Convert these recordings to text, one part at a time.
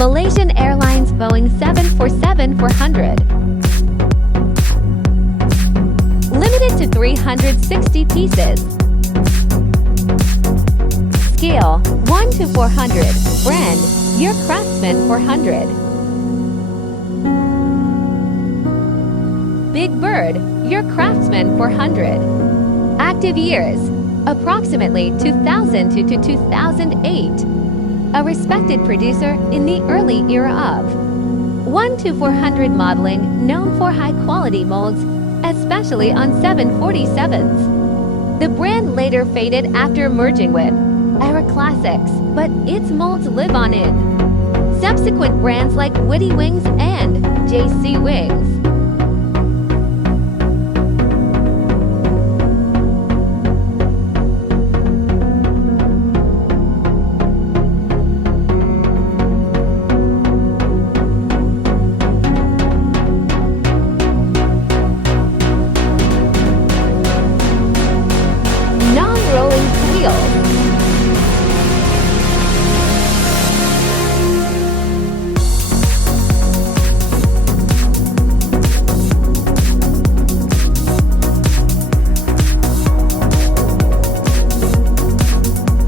Malaysian Airlines Boeing 747-400. Limited to 360 pieces. Scale 1 to 400. Brand Your Craftsman 400. Big Bird Your Craftsman 400. Active years approximately 2000 to 2008. A respected producer in the early era of 1 to 400 modeling, known for high quality molds, especially on 747s. The brand later faded after merging with Era Classics, but its molds live on in subsequent brands like Witty Wings and JC Wings. Non-rolling wheels.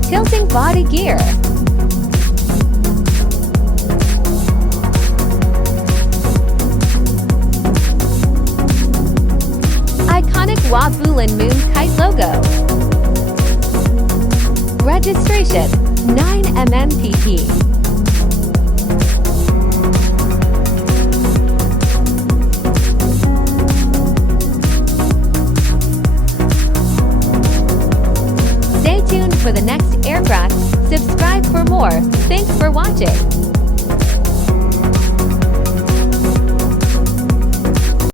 Tilting body gear. Iconic Wau Bulan moon kite logo. Registration 9 MMPP. Stay tuned for the next aircraft. Subscribe for more. Thanks for watching.